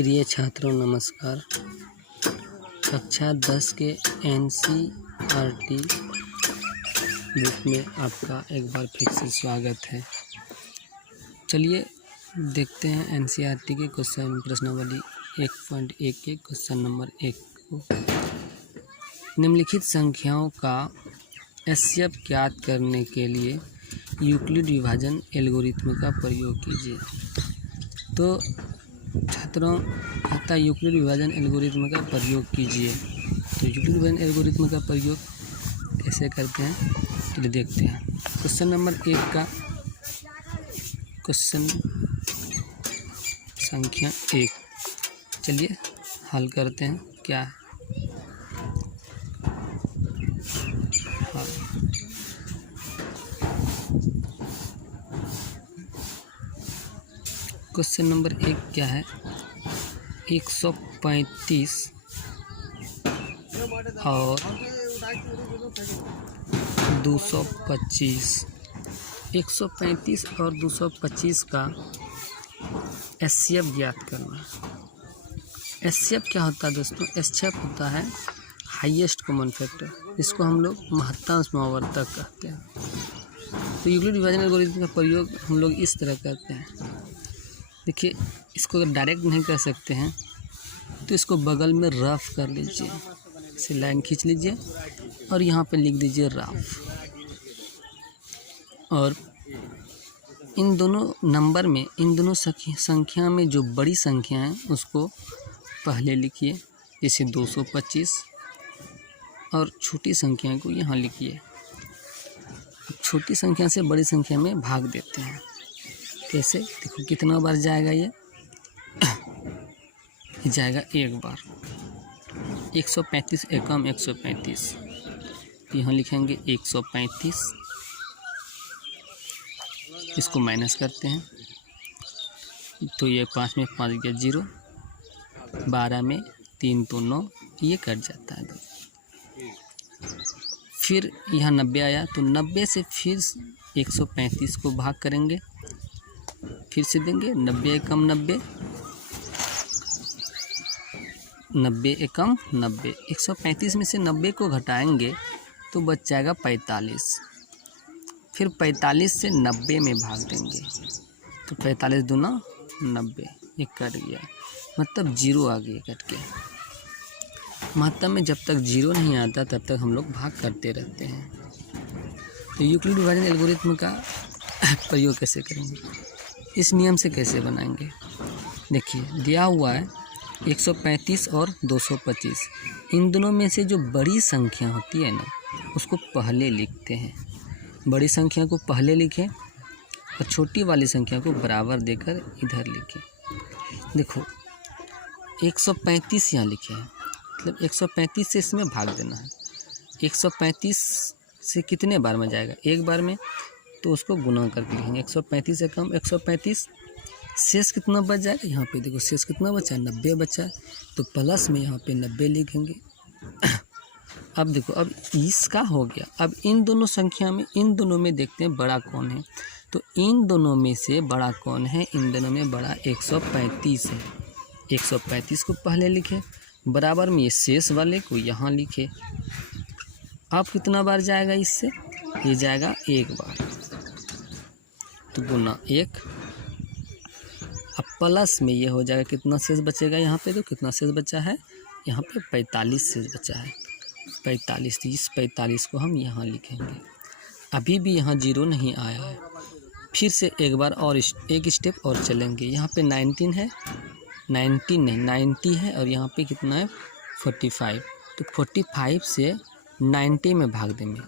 प्रिय छात्रों नमस्कार। कक्षा 10 के NCERT बुक में आपका एक बार फिर से स्वागत है। चलिए देखते हैं NCERT के प्रश्नावली 1.1 के क्वेश्चन नंबर 1 को। निम्नलिखित संख्याओं का HCF ज्ञात करने के लिए यूक्लिड विभाजन एल्गोरिथ्म का प्रयोग कीजिए। तो छात्रों कहता है यूक्लिड विभाजन एल्गोरिथ्म का प्रयोग कीजिए। तो यूक्लिड विभाजन एल्गोरिथ्म का प्रयोग कैसे करते हैं चलिए देखते हैं। क्वेश्चन नंबर 1 का क्वेश्चन संख्या 1 चलिए हल करते हैं। क्या है क्वेश्चन नंबर 1 क्या है? 135 और 225। 135 और 225 का HCF ज्ञात करना। HCF क्या होता है दोस्तों? HCF होता है हाईएस्ट कॉमन फैक्टर, जिसको हम लोग महत्तांश आवर्तक कहते हैं। तो यूक्लिड विभाजन एल्गोरिथ्म का प्रयोग हम लोग इस तरह करते हैं। देखिए, इसको अगर डायरेक्ट नहीं कर सकते हैं तो इसको बगल में रफ कर लीजिए, इसे लाइन खींच लीजिए और यहाँ पे लिख दीजिए रफ। और इन दोनों नंबर में, इन दोनों संख्या में जो बड़ी संख्या है उसको पहले लिखिए, जैसे 225, और छोटी संख्या को यहाँ लिखिए। छोटी संख्या से बड़ी संख्या में भाग देते हैं। कैसे? देखो कितना बार जाएगा ये जाएगा एक बार। 135 एकम 135, यहाँ लिखेंगे 135। इसको माइनस करते हैं तो ये 5 में 5 गया 0, 12 में 3 तो 9, ये कट जाता है। फिर यहाँ 90 आया तो 90 से फिर 135 को भाग करेंगे, फिर से देंगे 90 एकम 90, 90 एकम 90। 135 में से 90 को घटाएंगे तो बच जाएगा 45। फिर 45 से 90 में भाग देंगे तो 45 दूना 90, ये कट गया, मतलब 0 आ गया कट के। महत्तम में जब तक 0 नहीं आता तब तक हम लोग भाग करते रहते हैं। तो यूक्लिड विभाजन एल्गोरिथ्म का प्रयोग कैसे करेंगे, इस नियम से कैसे बनाएंगे? देखिए, दिया हुआ है 135 और 225। इन दोनों में से जो बड़ी संख्या होती है ना, उसको पहले लिखते हैं। बड़ी संख्या को पहले लिखें और छोटी वाली संख्या को बराबर देकर इधर लिखें। देखो 135 यहाँ लिखे हैं, मतलब 135 से इसमें भाग देना है। 135 से कितने बार में जाएगा? एक बार में, तो उसको गुना करके लिखेंगे। 135 से कम 135, शेष कितना बच जाएगा? यहाँ पे देखो शेष कितना बचा है, 90 बचा है, तो प्लस में यहाँ पे 90 लिखेंगे। अब देखो, अब इसका हो गया। अब इन दोनों संख्या में, इन दोनों में देखते हैं बड़ा कौन है। तो इन दोनों में से बड़ा कौन है? इन दोनों में बड़ा 135 है। 135 को पहले लिखे, बराबर में ये शेष वाले को यहाँ लिखे। अब कितना बार जाएगा इससे? ये जाएगा एक बार, तो गुना 1। अब प्लस में ये हो जाएगा, कितना शेष बचेगा यहाँ पे? तो कितना शेष बचा है यहाँ पे? 45 शेष बचा है। 45, तो इस 45 को हम यहाँ लिखेंगे। अभी भी यहाँ 0 नहीं आया है। फिर से एक बार और एक स्टेप और चलेंगे। यहाँ पे 19 है, 19 नहीं 90 है, और यहाँ पे कितना है 45। तो 45 से 90 में भाग देंगे,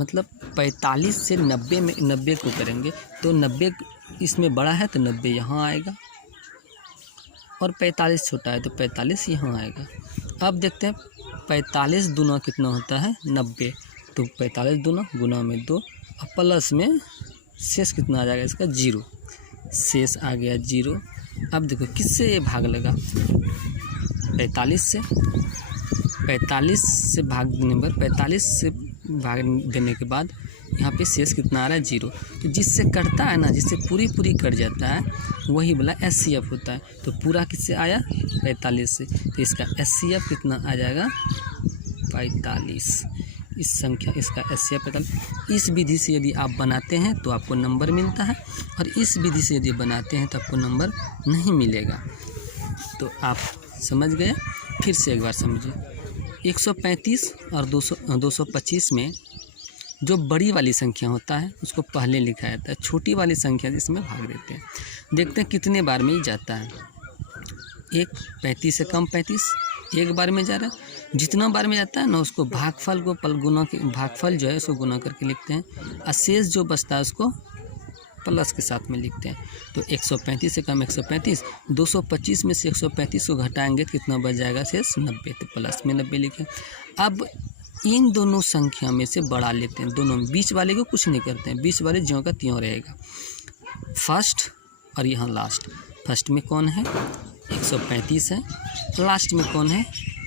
मतलब 45 से 90 में 90 को करेंगे तो 90 इसमें बड़ा है तो 90 यहाँ आएगा, और 45 छोटा है तो 45 यहाँ आएगा। अब देखते हैं 45 दूना कितना होता है? 90, तो 45 दूना गुना में 2, और प्लस में शेष कितना आ जाएगा इसका? 0, शेष आ गया 0। अब देखो किससे ये भाग लगा? 45 से। 45 से भाग देने पर, 45 से भाग देने के बाद यहाँ पे शेष कितना आ रहा है? 0। तो जिससे कटता है ना, जिससे पूरी कट जाता है वही वाला HCF होता है। तो पूरा किससे आया 45 से, तो इसका HCF कितना आ जाएगा 45। इस संख्या इसका HCF 45। इस विधि से यदि आप बनाते हैं तो आपको नंबर मिलता है, और इस विधि से यदि बनाते हैं तो आपको नंबर नहीं मिलेगा। तो आप समझ गए। फिर से एक बार समझिए, 135 और 225 में जो बड़ी वाली संख्या होता है उसको पहले लिखा जाता है, छोटी वाली संख्या जिसमें भाग देते हैं। देखते हैं कितने बार में ही जाता है। 35 से कम 35 एक बार में जा रहा है। जितना बार में जाता है ना उसको भागफल को गुना के भागफल जो है उसको गुना करके लिखते हैं, और शेष जो बचता है उसको प्लस के साथ में लिखते हैं। तो 135 से कम 135, 225 में से 135 को घटाएंगे तो कितना बच जाएगा शेष 90, तो प्लस में 90 लिखें। अब इन दोनों संख्या में से बड़ा लेते हैं, दोनों बीच वाले को कुछ नहीं करते हैं, बीच वाले ज्यों का त्यों रहेगा। फर्स्ट और यहाँ लास्ट, फर्स्ट में कौन है 135 है, लास्ट में कौन है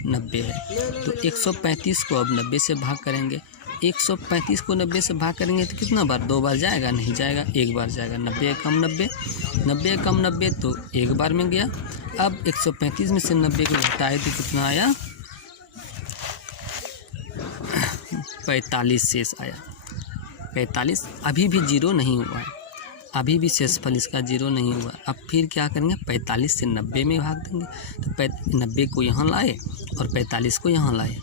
90 है। तो 135 को अब 90 से भाग करेंगे, 135 को 90 से भाग करेंगे तो कितना बार, 2 बार जाएगा, नहीं जाएगा, एक बार जाएगा। 90 कम 90, 90 कम 90 तो एक बार में गया। अब 135 में से 90 को घटाए तो कितना आया 45 शेष आया 45। अभी भी जीरो नहीं हुआ है, अभी भी शेषफल इसका जीरो नहीं हुआ। अब फिर क्या करेंगे, 45 से 90 में भाग देंगे। तो 90 को यहाँ लाए और 45 को यहाँ लाए,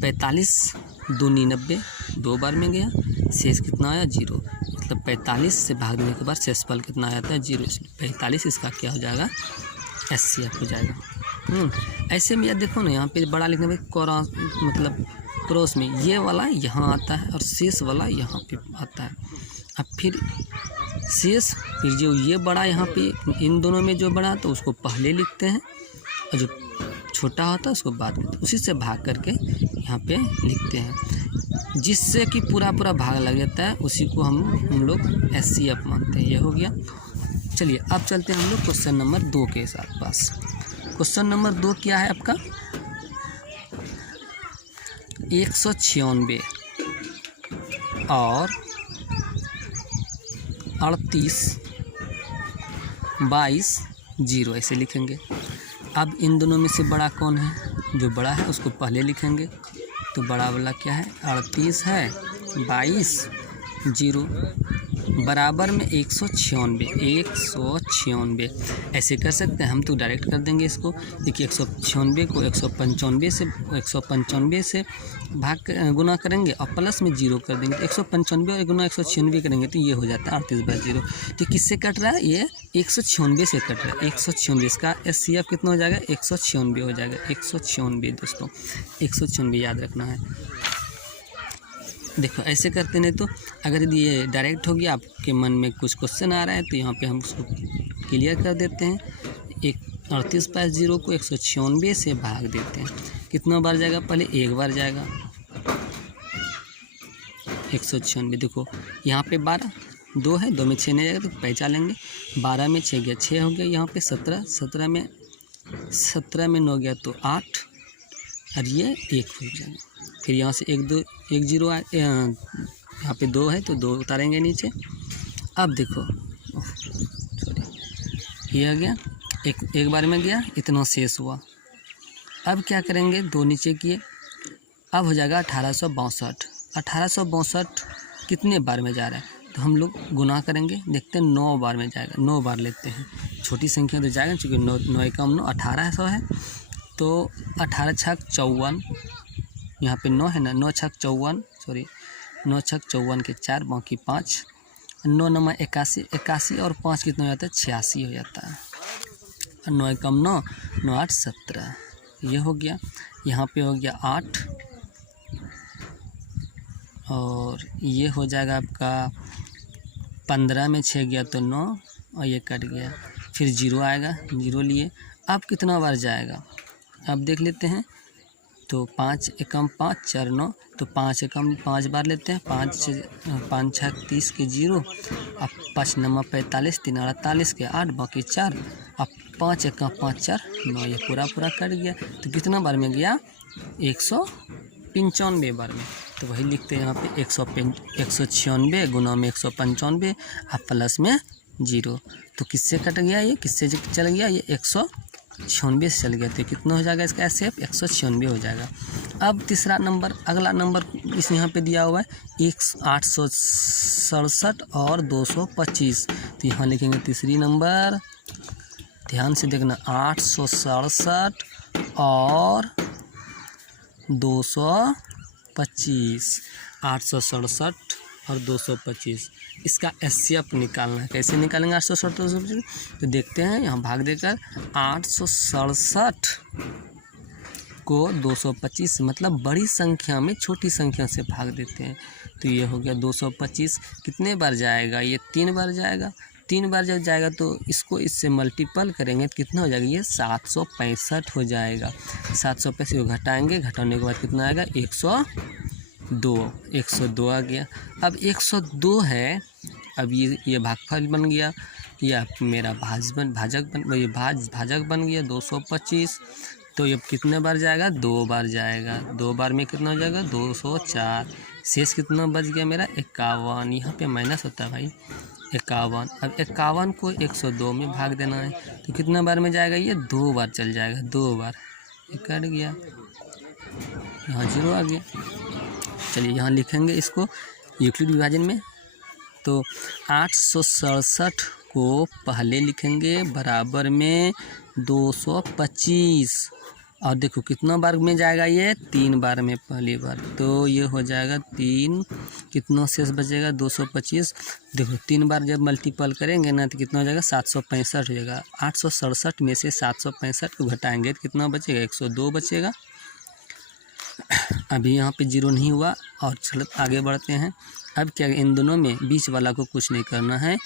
45 दूनी 90, 2 बार में गया, शेष कितना आया 0। मतलब 45 से भागने के बाद शेषफल कितना आता है 0, इसलिए 45 इसका क्या हो जाएगा HCF हो जाएगा। ऐसे में यार देखो ना, यहाँ पे बड़ा लिखने में क्रॉस, मतलब क्रॉस में ये वाला यहाँ आता है और शेष वाला यहाँ पे आता है। अब फिर शेष, फिर जो ये बड़ा यहाँ पे इन दोनों में जो बड़ा तो उसको पहले लिखते हैं, और जो छोटा होता है उसको बाद में, तो उसी से भाग करके यहाँ पे लिखते हैं, जिससे कि पूरा भाग लग जाता है, उसी को हम लोग HCF मानते हैं। ये हो गया। चलिए अब चलते हैं हम लोग क्वेश्चन नंबर 2 के साथ पास। क्वेश्चन नंबर 2 क्या है आपका, 196 और 38 22 0 ऐसे लिखेंगे। अब इन दोनों में से बड़ा कौन है, जो बड़ा है उसको पहले लिखेंगे। तो बड़ा वाला क्या है 38 है, 22 0 बराबर में 196 ऐसे कर सकते हैं हम, तो डायरेक्ट कर देंगे इसको। देखिए 196 को 195 से भाग गुना करेंगे और प्लस में 0 कर देंगे, तो 195 और गुना 196 करेंगे तो ये हो जाता है 38/0। तो किससे कट रहा है, ये 196 से कट रहा है। 196 का HCF कितना हो जाएगा 196 हो जाएगा। 196 दोस्तों, 196 याद रखना है। देखो ऐसे करते नहीं, तो अगर यदि ये डायरेक्ट हो गया, आपके मन में कुछ क्वेश्चन आ रहा है तो यहाँ पे हम उसको क्लियर कर देते हैं। 38/0 को 196 से भाग देते हैं, कितना बार जाएगा, पहले एक बार जाएगा 196। देखो यहाँ पे 12, 2 है, 2 में 6 नहीं जाएगा तो पहचान लेंगे, 12 में 6 गया 6 हो गया, यहाँ पे 17, 17 में 9 गया तो 8, और ये 1 हो जाएगा। फिर यहाँ से 1 0 यहाँ पे 2 है तो 2 उतारेंगे नीचे। अब देखो सॉरी, ये आ गया, एक बार में गया, इतना शेष हुआ। अब क्या करेंगे, 2 नीचे किए, अब हो जाएगा 1862। 1862 कितने बार में जा रहा है, तो हम लोग गुना करेंगे, देखते हैं 9 बार में जाएगा। 9 बार लेते हैं, छोटी संख्या तो जाएगा, चूँकि 9 एकम 9 1800 है, तो 18 छक 54, यहाँ पे 9 है ना, 9 छक 54, सॉरी 9 छक 54 के 4, बाकी 5, 9 9 81, 81 और 5 कितना हो जाता है 86 हो जाता है। 9 एकम 9, 9 8 17, ये हो गया। यहाँ पे हो गया 8, और ये हो जाएगा आपका 15 में 6 गया तो 9, और ये कट गया, फिर 0 आएगा, 0 लिए। अब कितना बार जाएगा, अब देख लेते हैं। तो 5 एकम 5 4 9, तो 5 एकम 5 बार लेते हैं, 5 6 30 के 0, अब 5 9 45, 3 48 के 8, बाकी 4, अब 5 एकम 5 4 9, ये पूरा कट गया। तो कितना बार में गया 195 बार में। तो वही लिखते हैं यहाँ पे 196 गुना में 195, अब प्लस में जीरो। तो किससे कट गया, ये किससे चल गया, ये 196 से चल गया। तो कितना हो जाएगा इसका एचसीएफ, 196 हो जाएगा। अब तीसरा नंबर, अगला नंबर इस यहाँ पे दिया हुआ है 867 और 225। तो यहाँ लिखेंगे तीसरी नंबर, ध्यान से देखना, 867 और 225, 867 और 225। इसका एचसीएफ निकालना है। कैसे निकालेंगे 867 225? तो देखते हैं, यहाँ भाग देकर 867 को 225 मतलब बड़ी संख्या में छोटी संख्या से भाग देते हैं। तो ये हो गया 225। कितने बार जाएगा, ये 3 बार जाएगा। 3 बार जब जाएगा तो इसको इससे मल्टीपल करेंगे तो कितना हो जाएगा, ये 765 हो जाएगा। 765 को घटाएंगे, घटाने के बाद कितना आएगा, 102 आ गया। अब 102 है, अब ये भागफल बन गया, या मेरा भाजक बन गया 225। तो ये कितने बार जाएगा, 2 बार जाएगा। 2 बार में कितना हो जाएगा, 204। शेष कितना बच गया मेरा, 51। यहाँ पे माइनस होता है भाई, 51। अब 51 को 102 में भाग देना है। तो कितना बार में जाएगा, ये 2 बार चल जाएगा, 2 बार। ये कट गया, यहाँ 0 आ गया। चलिए यहाँ लिखेंगे इसको यूक्लिड विभाजन में। तो 867 को पहले लिखेंगे बराबर में 225, और देखो कितना बार में जाएगा, ये 3 बार में पहली बार। तो ये हो जाएगा 3, कितना शेष बचेगा, 225। देखो 3 बार जब मल्टीपल करेंगे ना तो कितना हो जाएगा, 765 हो जाएगा। 867 में से 765 को घटाएंगे तो कितना बचेगा, 102 बचेगा। अभी यहाँ पे 0 नहीं हुआ, और चलो आगे बढ़ते हैं। अब क्या, इन दोनों में बीच वाला को कुछ नहीं करना है,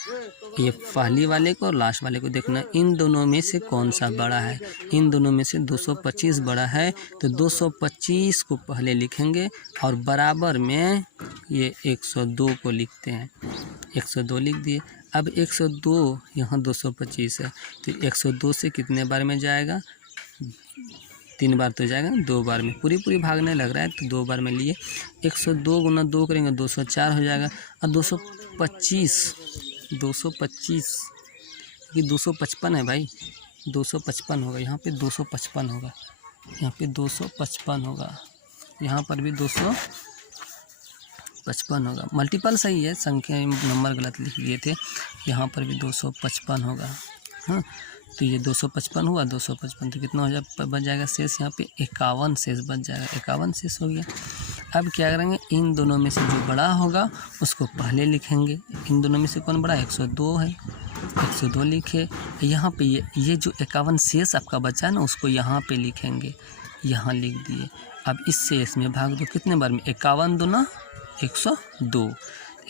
ये पहली वाले को और लास्ट वाले को देखना, इन दोनों में से कौन सा बड़ा है। इन दोनों में से 225 बड़ा है, तो 225 को पहले लिखेंगे और बराबर में ये 102 को लिखते हैं। 102 लिख दिए। अब 102 यहाँ 225 है, तो 102 से कितने बार में जाएगा, 3 बार तो जाएगा, 2 बार में पूरी भागने लग रहा है, तो 2 बार में लिए। 102 गुना 2 करेंगे 204 हो जाएगा। और 225 ये 255 है भाई, 255 होगा। यहाँ पे 255 होगा, यहाँ पे 255 होगा, यहाँ पर भी 255 होगा। मल्टीपल सही है, संख्या नंबर गलत लिख दिए थे। यहाँ पर भी 255 होगा। हाँ, तो ये 255 हुआ, 255 तो कितना हो जाए, बच जाएगा शेष, यहाँ पे 51 शेष बच जाएगा। 51 शेष हो गया। अब क्या करेंगे, इन दोनों में से जो बड़ा होगा उसको पहले लिखेंगे। इन दोनों में से कौन बड़ा है, 102 है, 102 लिखे। यहाँ पे ये जो 51 शेष आपका बचा है ना, उसको यहाँ पे लिखेंगे, यहाँ लिख दिए। अब इस शेष में भाग दो, कितने बार में, 51 दूना 102,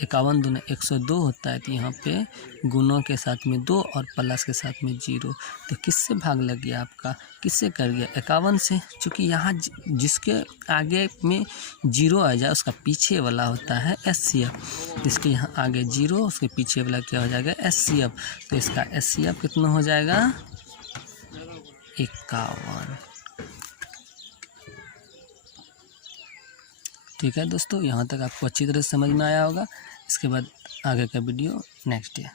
51 दूना 102 होता है। तो यहाँ पे गुणों के साथ में 2 और प्लस के साथ में 0। तो किससे भाग लग गया आपका, किससे कर गया, 51 से। चूँकि यहाँ जिसके आगे में 0 आ जाए उसका पीछे वाला होता है एचसीएफ। जिसके यहाँ आगे 0 उसके पीछे वाला क्या हो जाएगा, एचसीएफ। तो इसका एचसीएफ कितना हो जाएगा, 51। ठीक है दोस्तों, यहाँ तक आपको अच्छी तरह से समझ में आया होगा। इसके बाद आगे का वीडियो नेक्स्ट है।